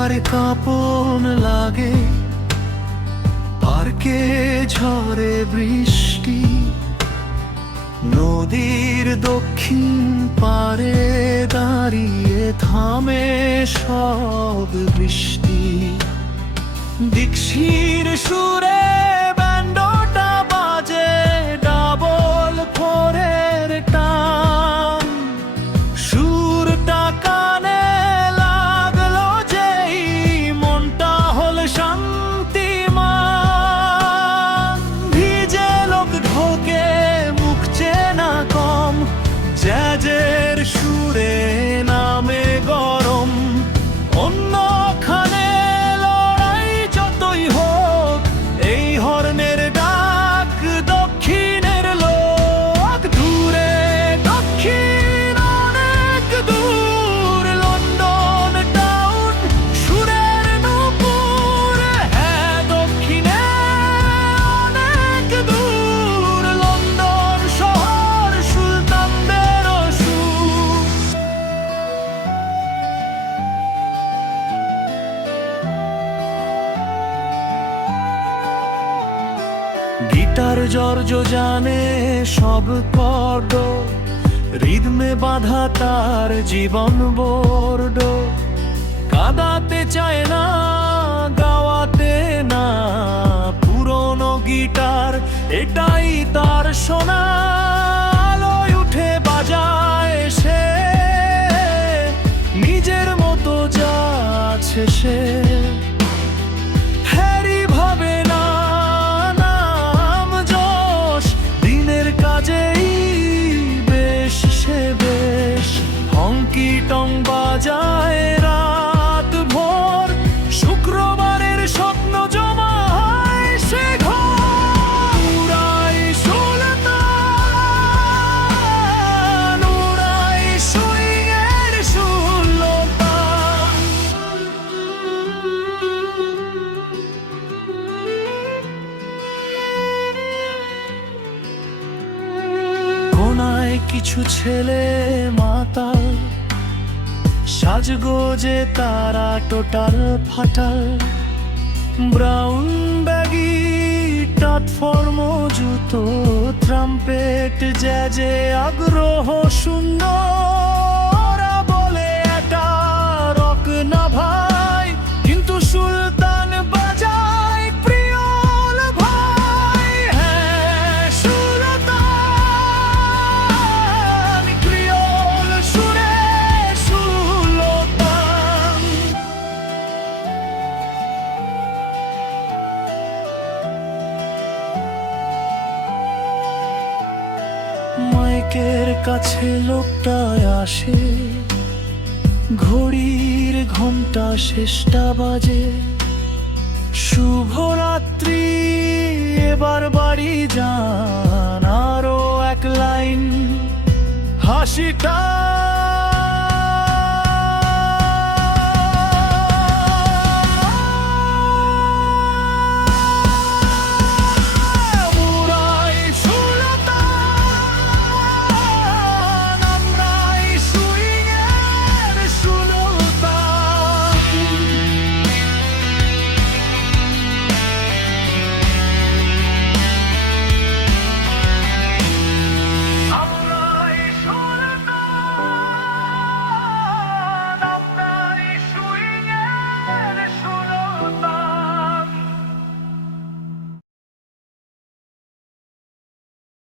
আর কাঁপন লাগে, পার্কে ঝরে বৃষ্টি, নদীর দক্ষিণ পারে দাঁড়িয়ে থামে সব বৃষ্টি। দীক্ষির সুরে ব্যান্ডটা বাজে, ডাবল ফোরের টান, সুরটা কানে লাগলো যেই মনটা হল শান্তিমান। ভিজে লোক ঢোকে মুখ চেনা কম, জ্যাজের সুরে নামে গরম। অন্যখানে লড়াই যতই হোক, এই হর্নের ডাক দক্ষিণের লোক। দূরে দক্ষিণ অনেক দূর, লন্ডন টাউন সুরের নূপুর। হ্যাঁ, দক্ষিণে অনেক দূর, লন্ডন শহর সুলতানদের সুর। গিটার জর্জ জানে সব কর্ড, রিদমে বাঁধা তার জীবন বোর্ড। কাঁদাতে চায় না, গাওয়াতে না, পুরনো গিটার এটাই তার সোনা। আলোয় উঠে বাজায় সে, নিজের মতো যা আছে সে। হ্যারি ভাবে না নাম যশ, দিনের কাজেই বেশ সে বেশ। হংকি টং বাজায় রাত ভোর, শুক্রবারের স্বপ্ন জমা হয় সে ঘর। উড়াই সুলতান, উড়াই সুইংয়ের সুলতান। কোনায় কিছু ছেলে মাতাল, সাজগোজে তারা টোটাল ফাটাল। ব্রাউন ব্যাগি টাট ফর্ম জুতো, ট্রাম্পেট জ্যাজে আগ্রহ শূন্য। ওরা বলে এটা রক না ভাই, কিন্তু সুলতান বাজায় প্রিয়ল ভাই। হ্যাঁ, সুলতান প্রিয়ল সুরে সুলতান। মাইকের কাছে লোকটা আসে, ঘড়ির ঘন্টা শেষটা বাজে। শুভরাত্রি, এবার বাড়ি যান। আরো এক লাইন, হাসিটা